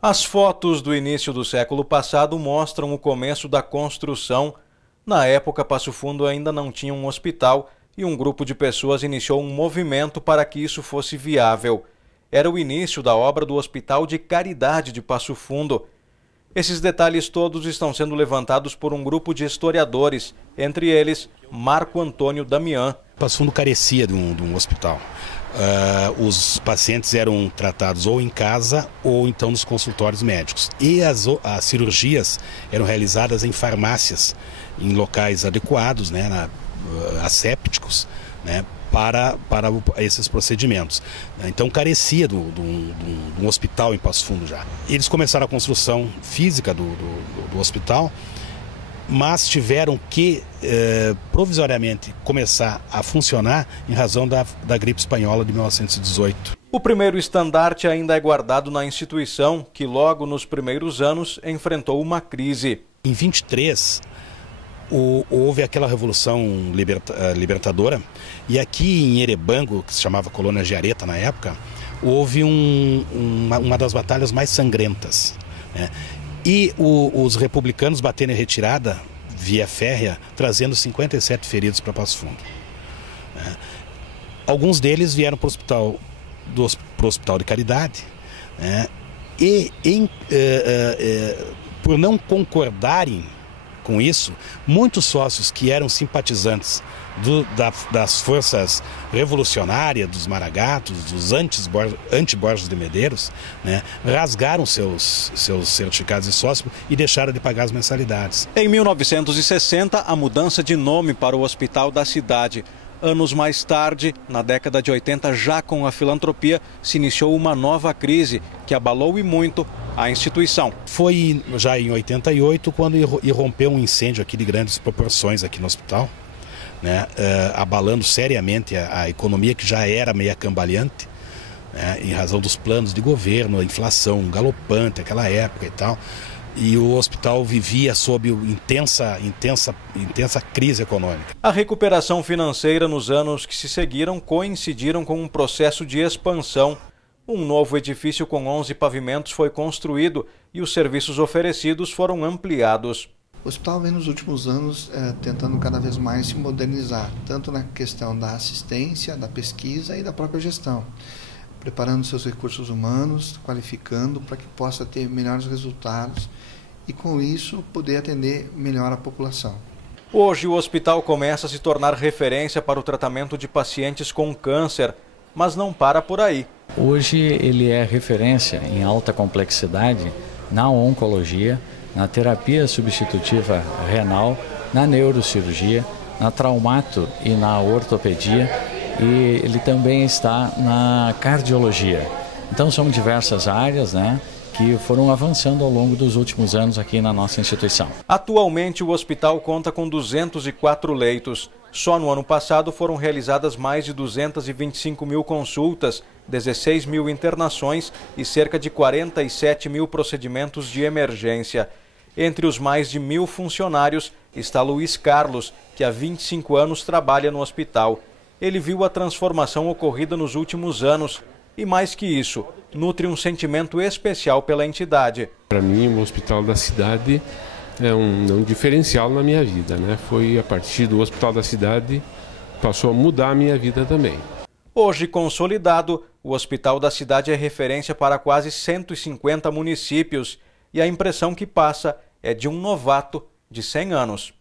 As fotos do início do século passado mostram o começo da construção. Na época, Passo Fundo ainda não tinha um hospital e um grupo de pessoas iniciou um movimento para que isso fosse viável. Era o início da obra do Hospital de Caridade de Passo Fundo. Esses detalhes todos estão sendo levantados por um grupo de historiadores, entre eles Marco Antônio Damian. Passo Fundo carecia de um hospital. Os pacientes eram tratados ou em casa ou então nos consultórios médicos. E as cirurgias eram realizadas em farmácias, em locais adequados, né, assépticos, né, para esses procedimentos. Então carecia de um hospital em Passo Fundo já. Eles começaram a construção física do hospital, mas tiveram que provisoriamente começar a funcionar em razão da gripe espanhola de 1918. O primeiro estandarte ainda é guardado na instituição, que logo nos primeiros anos enfrentou uma crise. Em 23, houve aquela revolução libertadora, e aqui em Erebango, que se chamava Colônia Giareta na época, houve uma das batalhas mais sangrentas, né? E os republicanos bateram em retirada via férrea, trazendo 57 feridos para Passo Fundo. Alguns deles vieram para o Hospital de Caridade, né? E por não concordarem com isso, muitos sócios que eram simpatizantes das forças revolucionárias, dos Maragatos, dos anti-Borges de Medeiros, né, rasgaram seus certificados de sócio e deixaram de pagar as mensalidades. Em 1960, a mudança de nome para o Hospital da Cidade. Anos mais tarde, na década de 80, já com a filantropia, se iniciou uma nova crise que abalou e muito a instituição. Foi já em 88 quando irrompeu um incêndio aqui de grandes proporções aqui no hospital, né, abalando seriamente a economia, que já era meio cambaleante, né, em razão dos planos de governo, a inflação galopante naquela época e tal. E o hospital vivia sob intensa crise econômica. A recuperação financeira nos anos que se seguiram coincidiram com um processo de expansão. Um novo edifício com 11 pavimentos foi construído e os serviços oferecidos foram ampliados. O hospital vem nos últimos anos tentando cada vez mais se modernizar, tanto na questão da assistência, da pesquisa e da própria gestão, preparando seus recursos humanos, qualificando para que possa ter melhores resultados e, com isso, poder atender melhor a população. Hoje, o hospital começa a se tornar referência para o tratamento de pacientes com câncer, mas não para por aí. Hoje ele é referência em alta complexidade na oncologia, na terapia substitutiva renal, na neurocirurgia, na traumato e na ortopedia, e ele também está na cardiologia. Então são diversas áreas, né, que foram avançando ao longo dos últimos anos aqui na nossa instituição. Atualmente o hospital conta com 204 leitos. Só no ano passado foram realizadas mais de 225 mil consultas, 16 mil internações e cerca de 47 mil procedimentos de emergência. Entre os mais de 1.000 funcionários está Luiz Carlos, que há 25 anos trabalha no hospital. Ele viu a transformação ocorrida nos últimos anos e, mais que isso, nutre um sentimento especial pela entidade. Para mim, o Hospital da Cidade é um diferencial na minha vida, né? Foi a partir do Hospital da Cidade passou a mudar a minha vida também. Hoje consolidado, o Hospital da Cidade é referência para quase 150 municípios e a impressão que passa é de um novato de 100 anos.